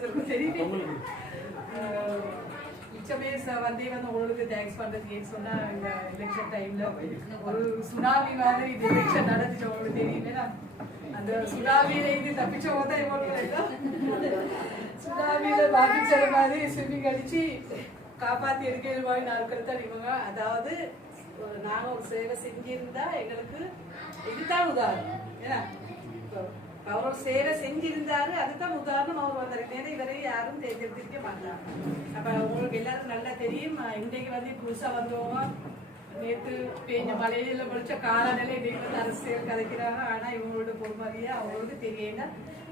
அரசுகளுக்கும் தெரியும். மிச்சமே வந்து உங்களுக்கு தேங்க்ஸ் பண்றது ஏன்னு சொன்னா இந்த எலெக்ஷன் டைம்ல ஒரு சுனாமி மாதிரி இந்த எலெக்ஷன் நடந்துச்சு உங்களுக்கு தெரியுமே. அந்த சுனாமியில இருந்து தப்பிச்சவங்க தான் இவங்க சுனாமியில பாதிச்சது மாதிரி ஸ்விம்மிங் அடிச்சு காப்பாத்தி எடுக்கிற மாதிரி நாட்கள் தான் இவங்க. அதாவது நாங்க ஒரு சேவை செஞ்சிருந்தா எங்களுக்கு இதுதான் உதாரணம். ஏன்னா அவர் சேவை செஞ்சிருந்தாரு, அதுதான் உதாரணம். அவர் வந்திருக்கேன் இவரை யாரும் தேர்ந்தெடுத்திருக்க மாட்டாங்க. அப்ப உங்களுக்கு எல்லாருக்கும் நல்லா தெரியும். இன்றைக்கு வந்து புதுசா வந்தவங்க நேற்று பெஞ்ச மலையில படிச்ச காலநிலை இன்னைக்கு வந்து அரசியல் கதைக்கிறாங்க. ஆனா இவங்களோட பொறுமதியா அவங்களுக்கு தெரியல.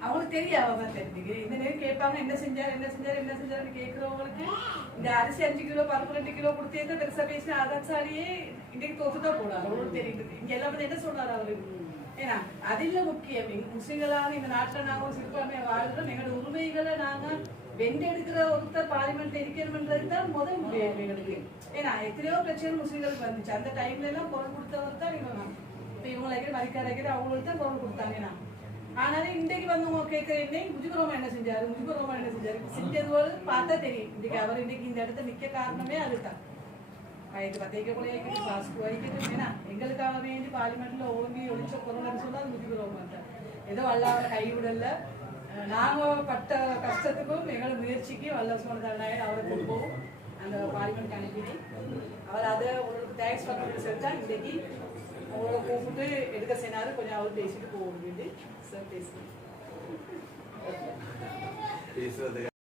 அவங்களுக்கு தெரியாம தெரிஞ்சுக்கிறேன். இந்த நேரம் கேட்பாங்க என்ன செஞ்சாரு என்ன செஞ்சாரு என்ன செஞ்சாருன்னு கேட்கிறவங்களுக்கு இந்த அரிசி 5 கிலோ பருப்பு 2 கிலோ கொடுத்தேன் பெருசா பேசினா அதாச்சாரியே இன்னைக்கு தோத்துதான் போடாது. அவங்களுக்கு தெரியுது. இங்க எல்லாம் என்ன சொல்றாரு அவரு? ஏன்னா அதில் முக்கியம் முஸ்லிம்களாக இந்த நாட்டில் நாங்கள் சிறுபான்மையை வாழ்கிறோம். எங்களோட உரிமைகளை நாங்கள் வெண்டெடுக்கிற ஒருத்தர் பார்லிமெண்ட்ல இருக்கணும்ன்றது தான் முதல் முக்கியம் எங்களுக்கு. ஏன்னா எத்தனையோ பிரச்சனை முஸ்லிம்களுக்கு வந்துச்சு. அந்த டைம்ல எல்லாம் குரல் கொடுத்தவர் தான் இவங்க. இப்போ இவங்களை மதிக்காரைக்கிற அவங்களுக்கு தான் குரல் கொடுத்தாங்கன்னா. ஆனாலும் இன்றைக்கு வந்தவங்க கேட்கறேன் முஜிபுர் ரஹ்மான் என்ன செஞ்சாரு முஜிபுர் ரஹ்மான் என்ன செஞ்சாரு செஞ்சது பார்த்தா தெரியும். இன்னைக்கு அவர் இன்னைக்கு இந்த இடத்த நிக்க காரணமே அதுதான். வயது 10 கூட கிளாஸ் வரைக்கும் ஏன்னா எங்களுக்காக வேண்டி பார்லிமெண்ட்ல ஓங்கி ஒழிச்ச பொருள்னு சொன்னா அது முஜிபுர் ரஹ்மான் தான். ஏதோ அல்லாஹ் கைவிடல. நாங்க பட்ட கஷ்டத்துக்கும் எங்களோட முயற்சிக்கு வல்ல சுமந்தாங்க அவரை கொண்டு போவோம் அந்த பார்லிமெண்ட் அனுப்பினேன். அவர் அதை உங்களுக்கு தேங்க்ஸ் பண்ண செஞ்சா இன்னைக்கு அவங்களோட கூப்பிட்டு எடுக்க சொன்னாரு. கொஞ்சம் அவர் பேசிட்டு போக முடியுது சார் பேசுறேன்.